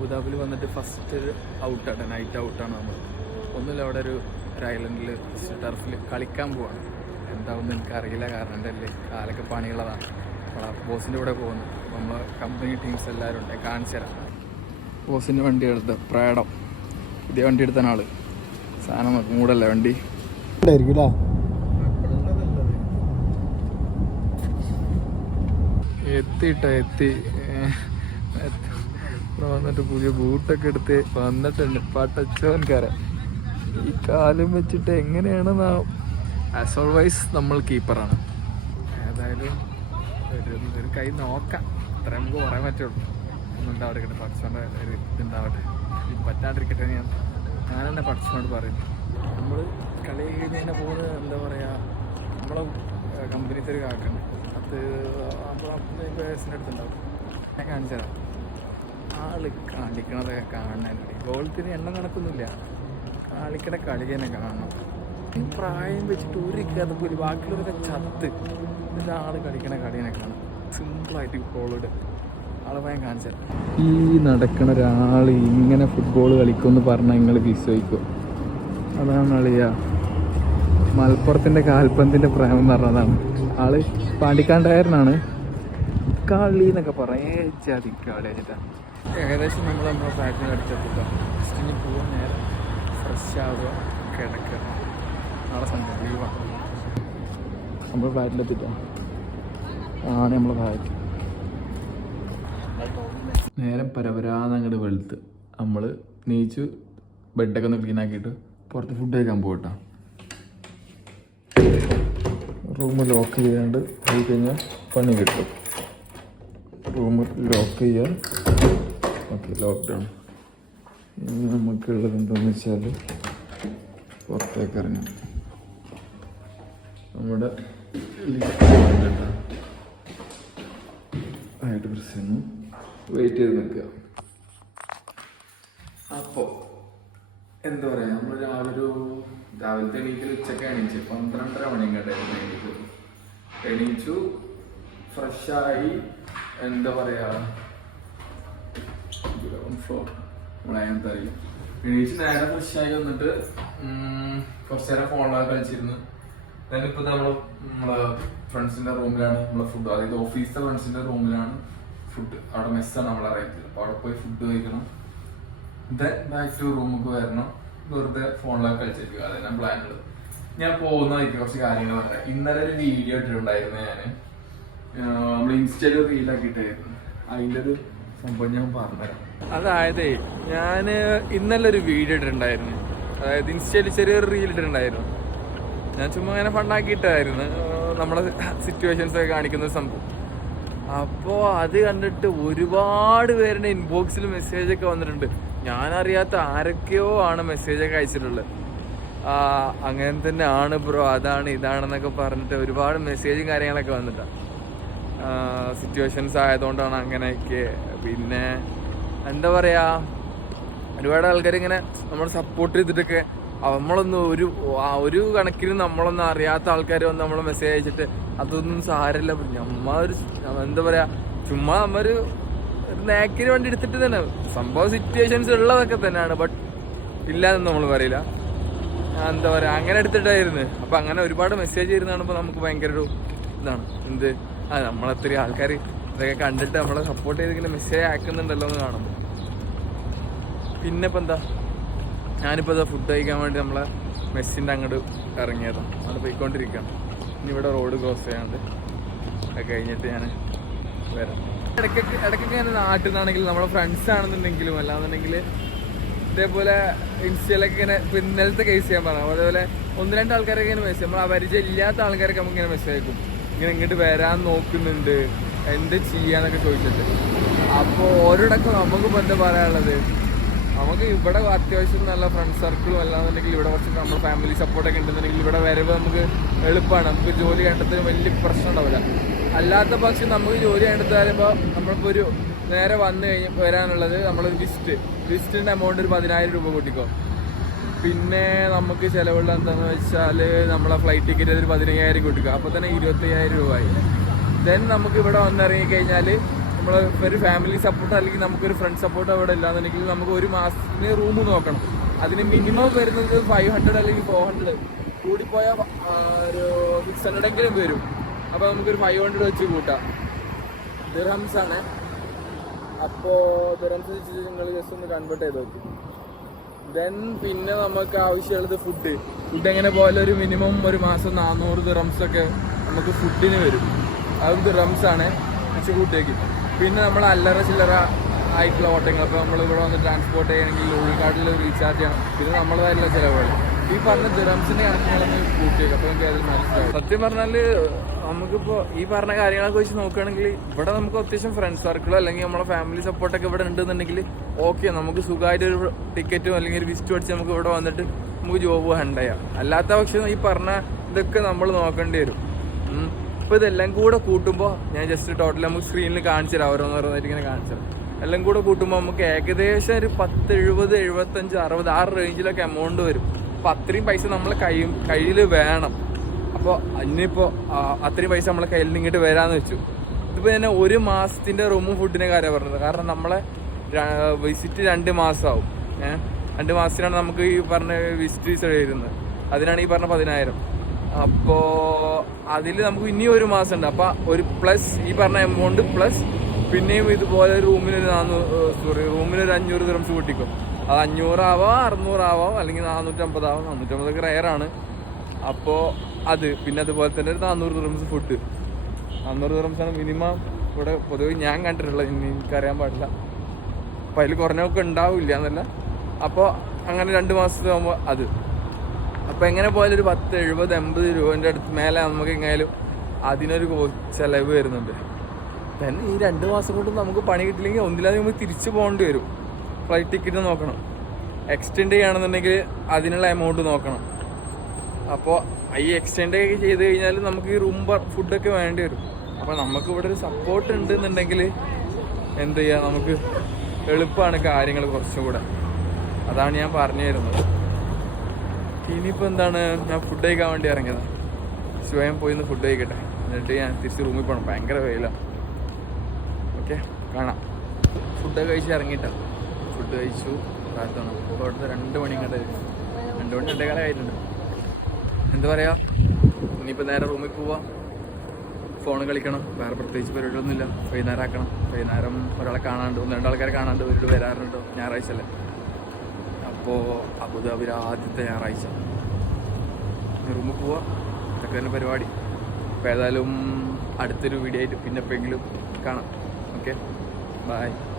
അബുദാബിയിൽ വന്നിട്ട് first ഔട്ടാണ് night ഔട്ടാണ് നമ്മൾ ഒന്നുമില്ല അവിടെ ഒരു ഒരു ഐലൻഡിൽ ടർഫിൽ കളിക്കാൻ പോവാണ് എന്താവുമെന്ന് എനിക്കറിയില്ല കാരണം എന്റെ അല്ലേ കാലൊക്കെ പണിയുള്ളതാണ് അപ്പോൾ ബോസിന്റെ കൂടെ പോകുന്നു. നമ്മൾ കമ്പനി ടീംസ് എല്ലാവരും ഉണ്ട് കാണിച്ചു തരാം. ബോസിന്റെ വണ്ടി എടുത്ത് പ്രേടം പുതിയ വണ്ടി എടുത്ത ആൾ. സാധനം നോക്ക് മൂടല്ലേ വണ്ടി? എത്തിട്ടോ എത്തി. വന്നിട്ട് പുതിയ ബൂട്ടൊക്കെ എടുത്ത് വന്നിട്ടുണ്ട് പട്ടച്ചോൻകാരൻ ഈ കാലും വെച്ചിട്ട് എങ്ങനെയാണെന്ന് ആസ് ഓൾവൈസ് നമ്മൾ കീപ്പറാണ് ഏതായാലും ഒരു കൈ നോക്കാം അത്ര നമുക്ക് പറയാൻ പറ്റുള്ളൂ ഒന്നുണ്ടാവട്ടെ പടച്ചോന്റെ ഒരു ഇതുണ്ടാവട്ടെ ഇത് പറ്റാണ്ടിരിക്കട്ടെ ഞാൻ ഞാൻ തന്നെ പടച്ചോനോട് പറയുന്നു നമ്മൾ കളി കഴിഞ്ഞ് തന്നെ പോകുന്നത് എന്താ പറയുക നമ്മളെ കമ്പനിത്തെ ഒരു കാക്കുണ്ട് അത് അപ്പോൾ പേഴ്സിന്റെ അടുത്തുണ്ടാവും ഞാൻ കാണിച്ചു തരാം ആൾ കളിക്കണതൊക്കെ കാണാനുണ്ട് ഗോളത്തിന് എണ്ണം കണക്കൊന്നുമില്ല. കളിക്കണ കളി തന്നെ കാണണം. ഈ പ്രായം വെച്ചിട്ട് ഒരു കഥ പോലും ബാക്കിയുള്ളവരൊക്കെ ചത്ത്. എന്നിട്ട് ആൾ കളിക്കണ കളി തന്നെ കാണാം. സിമ്പിളായിട്ട് ഗോളിട് ആളെ തരാം. ഈ നടക്കണ ഒരാൾ ഇങ്ങനെ ഫുട്ബോൾ കളിക്കുമെന്ന് പറഞ്ഞാൽ നിങ്ങൾ വിശ്വസിക്കും? അതാണ് അളിയ മലപ്പുറത്തിന്റെ കാൽപ്പന്തിന്റെ പ്രേമം എന്ന് പറഞ്ഞതാണ്. ആൾ പാണ്ടിക്കാണ്ടായരനാണ്. കളി എന്നൊക്കെ പറയാം ജാതി കളി ഏകദേശം നമ്മൾ നമ്മുടെ ഫ്ലാറ്റിന് അടുത്തെത്തിട്ടോ ജസ്റ്റ് ഇനി പോകാൻ നേരം ഫ്രഷ് ആവുക കിടക്കുക. നാളെ സൺഡേ ലീവാണ് നമ്മൾ ഫ്ലാറ്റിലെത്തിട്ടോ ആണ് നമ്മളെ ഫ്ലാറ്റ് നേരം പരപരാന്ന് അങ്ങോട്ട് വെളുത്ത്. നമ്മൾ നീച്ച് ബെഡൊക്കെ ഒന്ന് ക്ലീൻ ആക്കിയിട്ട് പുറത്ത് ഫുഡ് കഴിക്കാൻ പോകട്ടോ റൂം ലോക്ക് ചെയ്യാണ്ട് പോയി കഴിഞ്ഞാൽ പണി കിട്ടും. റൂം ലോക്ക് ചെയ്യാൻ ഓക്കെ ലോക്ക്ഡൗൺ ഇനി നമുക്കുള്ളത് എന്താണെന്ന് വെച്ചാൽ പുറത്തേക്ക് ഇറങ്ങാം. നമ്മുടെ ആയിട്ട് പ്രസ് വെയിറ്റ് ചെയ്ത് നിൽക്കുക. അപ്പോൾ എന്താ പറയുക നമ്മൾ രാവിലെ ഒരു രാവിലത്തെ എണീക്കൽ ഉച്ചയ്ക്ക് എണീച്ച് പന്ത്രണ്ടര മണി കേട്ടായിരുന്നു എണീച്ചു എണീച്ചു ഫ്രഷായി എന്താ പറയുക ഫ്ലോർ നമ്മളതിനകത്ത് അറിയും? എണീച്ച് നേരെ ഫ്രഷായി വന്നിട്ട് കുറച്ച് നേരം ഫോണിലൊക്കെ കളിച്ചിരുന്നു. ഞാനിപ്പോൾ നമ്മൾ നമ്മളെ ഫ്രണ്ട്സിന്റെ റൂമിലാണ് നമ്മളെ ഫുഡ് അതായത് ഓഫീസിലെ ഫ്രണ്ട്സിന്റെ റൂമിലാണ് ഫുഡ് അവിടെ മെസ്സാണ് നമ്മൾ അറിയത്തില്ല അപ്പോൾ അവിടെ പോയി ഫുഡ് കഴിക്കണം. ദെൻ ബാക്ക് ടു റൂമിലേക്ക് വരണം. വെറുതെ ഫോണിലൊക്കെ കളിച്ചിരിക്കുക. അതാണ് പ്ലാനുകൾ ഞാൻ പോകുന്ന വഴിക്ക് കുറച്ച് കാര്യങ്ങൾ പറയാം. ഇന്നലെ ഒരു വീഡിയോ ഇട്ടിട്ടുണ്ടായിരുന്നു ഞാൻ നമ്മൾ ഇൻസ്റ്റയിൽ റീലാക്കിയിട്ടായിരുന്നു അതിന്റെ ഒരു അതായത് ഞാൻ ഇന്നലെ ഒരു വീഡിയോ ഇട്ടിട്ടുണ്ടായിരുന്നു. അതായത് ഇൻസ്റ്റയിൽ ചെറിയൊരു റീൽ ഇട്ടിട്ടുണ്ടായിരുന്നു. ഞാൻ ചുമ്മാ അങ്ങനെ ഫണ്ടാക്കിയിട്ടായിരുന്നു നമ്മളെ സിറ്റുവേഷൻസ് ഒക്കെ കാണിക്കുന്ന സംഭവം. അപ്പോൾ അത് കണ്ടിട്ട് ഒരുപാട് പേരുടെ ഇൻബോക്സിൽ മെസ്സേജ് ഒക്കെ വന്നിട്ടുണ്ട്. ഞാനറിയാത്ത ആരൊക്കെയോ ആണ് മെസ്സേജ് ഒക്കെ അയച്ചിട്ടുള്ളത്. അങ്ങനെ തന്നെ ആണ് ബ്രോ അതാണ് ഇതാണെന്നൊക്കെ പറഞ്ഞിട്ട് ഒരുപാട് മെസ്സേജും കാര്യങ്ങളൊക്കെ വന്നിട്ടാണ് സിറ്റുവേഷൻസ് ആയതുകൊണ്ടാണ് അങ്ങനെയൊക്കെ. പിന്നെ എന്താ പറയാ ഒരുപാട് ആൾക്കാർ ഇങ്ങനെ നമ്മൾ സപ്പോർട്ട് ചെയ്തിട്ടൊക്കെ നമ്മളൊന്ന് ഒരു ഒരു കണക്കിന് നമ്മളൊന്നും അറിയാത്ത ആൾക്കാർ വന്ന് നമ്മളെ മെസ്സേജ് അയച്ചിട്ട് അതൊന്നും സാരമില്ല. നമ്മ ഒരു എന്താ പറയാ ചുമ്മാ നമ്മൊരു നേക്കിന് വേണ്ടി എടുത്തിട്ട് തന്നെ സംഭവം സിറ്റുവേഷൻസ് ഉള്ളതൊക്കെ തന്നെയാണ്. ബട്ട് ഇല്ലാന്ന് നമ്മൾ പറയില്ല. എന്താ പറയാ അങ്ങനെ എടുത്തിട്ടായിരുന്നു. അപ്പൊ അങ്ങനെ ഒരുപാട് മെസ്സേജ് വരുന്ന കാണുമ്പോൾ നമുക്ക് ഭയങ്കര ഒരു ഇതാണ്. എന്ത്? ആ നമ്മളത്രയും ആൾക്കാർ ഇതൊക്കെ കണ്ടിട്ട് നമ്മളെ സപ്പോർട്ട് ചെയ്ത് ഇങ്ങനെ മെസ്സേജ് ആക്കുന്നുണ്ടല്ലോ എന്ന് കാണുമ്പോൾ പിന്നെ ഇപ്പം എന്താ? ഞാനിപ്പോൾ ഇതാ ഫുഡ് കഴിക്കാൻ വേണ്ടി നമ്മളെ മെസ്സിന്റെ അങ്ങോട്ട് ഇറങ്ങിയതാണ് അവിടെ പോയിക്കൊണ്ടിരിക്കുകയാണ് ഇനി ഇവിടെ റോഡ് ക്രോസ് ചെയ്യാണ്ട് അത് കഴിഞ്ഞിട്ട് ഞാൻ വരാം. ഇടയ്ക്കൊക്കെ ഇടയ്ക്കൊക്കെ ഞാൻ നാട്ടിൽ നിന്നാണെങ്കിൽ നമ്മളെ ഫ്രണ്ട്സ് ആണെന്നുണ്ടെങ്കിലും അല്ലാന്നുണ്ടെങ്കിൽ ഇതേപോലെ ഇൻസ്റ്റയിലൊക്കെ ഇങ്ങനെ ഇന്നലത്തെ കേസ് ചെയ്യാൻ പറഞ്ഞു അതേപോലെ ഒന്ന് രണ്ട് ആൾക്കാരൊക്കെ ഇങ്ങനെ മെസ്സേജ് നമ്മൾ ആ പരിചയം ഇല്ലാത്ത ആൾക്കാരൊക്കെ നമുക്ക് ഇങ്ങനെ മെസ്സേജ് അയക്കും. ഇങ്ങനെ ഇങ്ങോട്ട് വരാൻ നോക്കുന്നുണ്ട്. എന്ത് ചെയ്യാന്നൊക്കെ ചോദിച്ചിട്ട്. അപ്പോൾ ഓരോടൊക്കെ നമുക്കിപ്പോൾ എന്താ പറയാനുള്ളത്? നമുക്ക് ഇവിടെ അത്യാവശ്യം നല്ല ഫ്രണ്ട് സർക്കിളും അല്ലാന്നുണ്ടെങ്കിൽ ഇവിടെ കുറച്ച് നമ്മുടെ ഫാമിലി സപ്പോർട്ടൊക്കെ ഉണ്ടെന്നുണ്ടെങ്കിൽ ഇവിടെ വരവ് നമുക്ക് എളുപ്പമാണ് നമുക്ക് ജോലി കണ്ടെത്തുന്ന വലിയ പ്രശ്നം ഉണ്ടാവില്ല. അല്ലാത്ത പക്ഷം നമുക്ക് ജോലി കണ്ടെത്തി വരുമ്പോൾ നമ്മളിപ്പോൾ ഒരു നേരെ വന്നു കഴിഞ്ഞ് വരാനുള്ളത് നമ്മൾ ലിസ്റ്റ് ലിസ്റ്റിന്റെ എമൗണ്ട് ഒരു പതിനായിരം രൂപ കൂട്ടിക്കോ. പിന്നെ നമുക്ക് ചിലവുള്ള എന്താണെന്ന് വെച്ചാൽ നമ്മളെ ഫ്ലൈറ്റ് ടിക്കറ്റ് ഒരു പതിനയ്യായിരം കൊടുക്കുക അപ്പോൾ തന്നെ ഇരുപത്തയ്യായിരം രൂപ ആയി ദെൻ നമുക്ക് ഇവിടെ വന്നിറങ്ങി കഴിഞ്ഞാൽ നമ്മൾ ഒരു ഫാമിലി സപ്പോർട്ട് അല്ലെങ്കിൽ നമുക്കൊരു ഫ്രണ്ട് സപ്പോർട്ട് അവിടെ ഇല്ലാന്നുണ്ടെങ്കിൽ നമുക്ക് ഒരു മാസത്തിന് റൂം നോക്കണം. അതിന് മിനിമം വരുന്നത് ഫൈവ് ഹൺഡ്രഡ് അല്ലെങ്കിൽ ഫോർ ഹൺഡ്രഡ് കൂടിപ്പോയാൽ ഒരു സിക്സ് ഹൺഡ്രഡ് എങ്കിലും വരും. അപ്പോൾ നമുക്കൊരു ഫൈവ് ഹൺഡ്രഡ് വെച്ച് കൂട്ടാം. ദിർഹംസ് ആണ് അപ്പോൾ ദിർഹംസ് വെച്ച് നിങ്ങൾ ജസ്റ്റ് ഒന്ന് കൺവേർട്ട് ചെയ്ത് നോക്കും. ദെൻ പിന്നെ നമുക്ക് ആവശ്യമുള്ളത് ഫുഡ് ഫുഡ് എങ്ങനെ പോലെ ഒരു മിനിമം ഒരു മാസം നാനൂറ് ദിറംസ് ഒക്കെ നമുക്ക് ഫുഡിന് വരും. അതും ദിറംസ് ആണ് ഉച്ചക്കൂട്ടേക്ക് പിന്നെ നമ്മൾ അല്ലറ ചില്ലറ ആയിട്ടുള്ള ഓട്ടങ്ങൾ ഇപ്പോൾ നമ്മൾ ഇവിടെ വന്ന് ട്രാൻസ്പോർട്ട് ചെയ്യണമെങ്കിൽ ഉൾക്കാട്ടിൽ റീചാർജ് ചെയ്യണം. പിന്നെ നമ്മളതായിട്ടുള്ള ചിലവുകൾ ഈ പറഞ്ഞ മനസ്സിലാവും സത്യം പറഞ്ഞാൽ നമുക്കിപ്പോ ഈ പറഞ്ഞ കാര്യങ്ങളൊക്കെ വെച്ച് നോക്കുകയാണെങ്കിൽ ഇവിടെ നമുക്ക് അത്യാവശ്യം ഫ്രണ്ട്സ് സർക്കിളോ അല്ലെങ്കിൽ നമ്മളെ ഫാമിലി സപ്പോർട്ടൊക്കെ ഇവിടെ ഉണ്ടെന്നുണ്ടെങ്കിൽ ഓക്കെ നമുക്ക് സുഖമായിട്ട് ഒരു ടിക്കറ്റും അല്ലെങ്കിൽ ഒരു വിസിറ്റ് അടിച്ച് നമുക്ക് ഇവിടെ വന്നിട്ട് നമുക്ക് ജോബ് ഹണ്ട് ചെയ്യാം. അല്ലാത്ത പക്ഷം ഈ പറഞ്ഞ ഇതൊക്കെ നമ്മൾ നോക്കേണ്ടി വരും. ഇപ്പൊ ഇതെല്ലാം കൂടെ കൂട്ടുമ്പോൾ ഞാൻ ജസ്റ്റ് ടോട്ടൽ നമുക്ക് സ്ക്രീനിൽ കാണിച്ചു തരാം. ഓരോന്ന് ഓരോന്നായിട്ട് ഇങ്ങനെ കാണിച്ചു തരാം. എല്ലാം കൂടെ കൂട്ടുമ്പോൾ നമുക്ക് ഏകദേശം ഒരു പത്ത് എഴുപത് എഴുപത്തഞ്ച് അറുപത് ആ റേഞ്ചിലൊക്കെ എമൗണ്ട് വരും. അപ്പൊ അത്രയും പൈസ നമ്മൾ കൈ കയ്യിൽ വേണം. അപ്പോൾ ഇനിയിപ്പോൾ അത്രയും പൈസ നമ്മളെ കയ്യിൽ ഇങ്ങോട്ട് വരാന്ന് വെച്ചു. ഇതിപ്പോൾ തന്നെ ഒരു മാസത്തിന്റെ റൂമും ഫുഡിന്റെ കാര്യം പറഞ്ഞത്. കാരണം നമ്മളെ വിസിറ്റ് രണ്ട് മാസമാവും ഏഹ് രണ്ട് മാസത്തിനാണ് നമുക്ക് ഈ പറഞ്ഞ വിസിറ്റ് വിസ വരുന്നത് അതിനാണ് ഈ പറഞ്ഞ പതിനായിരം. അപ്പോ അതിൽ നമുക്ക് ഇനിയും ഒരു മാസം ഉണ്ട്. അപ്പൊ ഒരു പ്ലസ് ഈ പറഞ്ഞ എമൗണ്ട് പ്ലസ് പിന്നെയും ഇതുപോലെ റൂമിന് ഒരു നാനൂറ് സോറി റൂമിന് ഒരു അഞ്ഞൂറ് ദിറംസ് കൂട്ടിക്കും. അത് അഞ്ഞൂറാവാം അറുന്നൂറാവാം അല്ലെങ്കിൽ നാനൂറ്റമ്പതാവാം. നാനൂറ്റമ്പതൊക്കെ റയറാണ് അപ്പോൾ അത് പിന്നെ അതുപോലെ തന്നെ ഒരു നാനൂറ് ദിറംസ് ഫുഡ് നാനൂറ് ദിറംസാണ് മിനിമം ഇവിടെ പൊതുവെ ഞാൻ കണ്ടിട്ടുള്ളത് ഇനി എനിക്കറിയാൻ പാടില്ല. അപ്പം അതിൽ കുറഞ്ഞൊക്കെ ഉണ്ടാവില്ല എന്നല്ല. അപ്പോൾ അങ്ങനെ രണ്ട് മാസത്തെ ആകുമ്പോൾ അത്. അപ്പോൾ എങ്ങനെ പോയാലും ഒരു പത്ത് എഴുപത് എൺപത് രൂപേന്റെ അടുത്ത് മേലെ നമുക്ക് എങ്ങനെയാലും അതിനൊരു ചെലവ് വരുന്നുണ്ട്. തന്നെ ഈ രണ്ട് മാസം കൊണ്ട് നമുക്ക് പണി കിട്ടില്ലെങ്കിൽ ഒന്നില്ലാതെ നമുക്ക് തിരിച്ചു പോകേണ്ടി വരും. ഫ്ലൈറ്റ് ടിക്കറ്റ് നോക്കണം. എക്സ്റ്റെൻഡ് ചെയ്യുകയാണെന്നുണ്ടെങ്കിൽ അതിനുള്ള എമൗണ്ട് നോക്കണം. അപ്പോൾ ഈ എക്സ്റ്റെൻഡ് ഒക്കെ ചെയ്ത് കഴിഞ്ഞാൽ നമുക്ക് ഈ റൂം ഫുഡൊക്കെ വേണ്ടി വരും. അപ്പോൾ നമുക്ക് ഇവിടെ ഒരു സപ്പോർട്ട് ഉണ്ട് എന്നുണ്ടെങ്കിൽ എന്ത് ചെയ്യുക നമുക്ക് എളുപ്പമാണ് കാര്യങ്ങൾ കുറച്ചും കൂടെ. അതാണ് ഞാൻ പറഞ്ഞു തരുന്നത്. ഇനിയിപ്പോൾ എന്താണ്? ഞാൻ ഫുഡ് കഴിക്കാൻ വേണ്ടി ഇറങ്ങിയത്. സ്വയം പോയി ഒന്ന് ഫുഡ് കഴിക്കട്ടെ. എന്നിട്ട് ഞാൻ തിരിച്ച് റൂമിൽ പോകണം ഭയങ്കര വെയിലാണ് കാണാം. ഫുഡ് കഴിച്ച് ഇറങ്ങിയിട്ടാ ഫുഡ് കഴിച്ചു. പ്രാർത്ഥന ഇപ്പോൾ അവിടുത്തെ രണ്ട് മണി കണ്ട് രണ്ട് മണി രണ്ടേകാലം ആയിട്ടുണ്ട്. എന്താ പറയുക ഇനിയിപ്പോൾ നേരെ റൂമിൽ പോവാം. ഫോൺ കളിക്കണം. വേറെ പ്രത്യേകിച്ച് പരിപാടിയൊന്നുമില്ല വൈകുന്നേരം ആക്കണം. വൈകുന്നേരം ഒരാളെ കാണാണ്ട് ഒന്ന് രണ്ടാൾക്കാരെ കാണാണ്ട് ഒരു വരാറുണ്ട് ഞായറാഴ്ച അല്ലേ? അപ്പോൾ അബുദാബിയിലെ ആദ്യത്തെ ഞായറാഴ്ച. റൂമിൽ പോവാം. ഇതൊക്കെ തന്നെ പരിപാടി. അപ്പോൾ ഏതായാലും അടുത്തൊരു വീഡിയോ ആയിട്ട് പിന്നെ എപ്പോഴെങ്കിലും കാണാം. ഓക്കെ 拜。